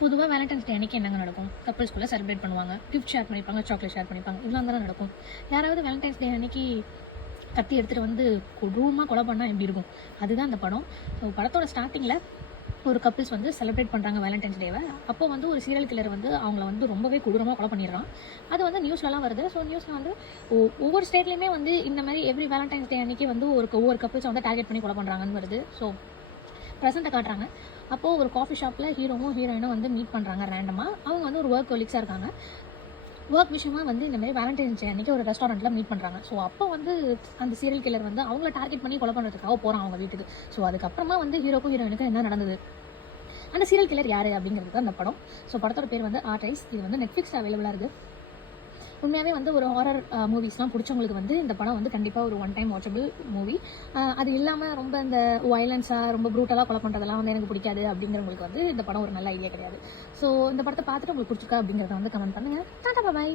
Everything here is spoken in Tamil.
பொதுவாக வேலண்டைன்ஸ் டே அன்றைக்கி என்னங்க நடக்கும்? கப்பிள்ஸ்குள்ளே செலிப்ரேட் பண்ணுவாங்க, கிஃப்ட் ஷேர் பண்ணிப்பாங்க, சாக்லேட் ஷேர் பண்ணிப்பாங்க, இவ்வளோ தானே நடக்கும். யாராவது வேலண்டைன்ஸ் டே அன்றைக்கி கத்தி எடுத்துகிட்டு வந்து கொடூரமாக கொலை பண்ணால் எப்படி இருக்கும்? அதுதான் அந்த படம். ஸோ படத்தோட ஸ்டார்டிங்கில் ஒரு கப்பிள்ஸ் வந்து செலிப்ரேட் பண்ணுறாங்க வேலண்டைன்ஸ் டேவை. அப்போ வந்து ஒரு சீரியல் கில்லர் வந்து அவங்கள வந்து ரொம்பவே கொடூரமாக கொலை பண்ணிடுறான். அது வந்து நியூஸ்லலாம் வருது. ஸோ நியூஸில் வந்து ஒவ்வொரு ஸ்டேட்லேயுமே வந்து இந்த மாதிரி எவ்ரி வேலண்டைன்ஸ் டே அன்றைக்கி வந்து ஒவ்வொரு கப்பிள்ஸை வந்து டார்கெட் பண்ணி கொலை பண்ணுறாங்கன்னு வருது. ஸோ ப்ரெசென்ட்டை காட்டுறாங்க. அப்போது ஒரு காஃபி ஷாப்பில் ஹீரோவும் ஹீரோயினும் வந்து மீட் பண்ணுறாங்க ரேண்டமாக. அவங்க வந்து ஒரு ஒர்க் கொலீக்ஸாக இருக்காங்க. ஒர்க் விஷயமா வந்து இந்த மாதிரி வேலண்டைன்ஸ் டே அன்றைக்கி ஒரு ரெஸ்டாரண்ட்டில் மீட் பண்ணுறாங்க. ஸோ அப்போ வந்து அந்த சீரியல் கில்லர் வந்து அவங்கள டார்கெட் பண்ணி கொலை பண்ணுறதுக்காக போகிறான் அவங்க வீட்டுக்கு. ஸோ அதுக்கப்புறமா வந்து ஹீரோக்கும் ஹீரோயினுக்கும் என்ன நடந்தது, அந்த சீரியல் கில்லர் யார் அப்படிங்கிறது தான் அந்த படம். ஸோ படத்தோட பேர் வந்து ஆர்ட் ஐஸ். இது வந்து நெட்ஃப்ளிக்ஸில் அவைலபிளாக இருக்குது. உண்மையாகவே வந்து ஒரு ஹாரர் மூவிஸ்லாம் பிடிச்சவங்களுக்கு வந்து இந்த படம் வந்து கண்டிப்பாக ஒரு ஒன் டைம் வாட்சபிள் மூவி. அது இல்லாமல் ரொம்ப இந்த வயலன்ஸாக ரொம்ப ப்ரூட்டலாக கொலை பண்ணுறதெல்லாம் வந்து எனக்கு பிடிக்காது அப்படிங்கிறவங்களுக்கு வந்து இந்த படம் ஒரு நல்ல ஐடியா கிடையாது. ஸோ இந்த படத்தை பார்த்துட்டு உங்களுக்கு பிடிச்சிருக்கா அப்படிங்கிறத வந்து கமெண்ட் பண்ணுங்கள். டாடா பாய்.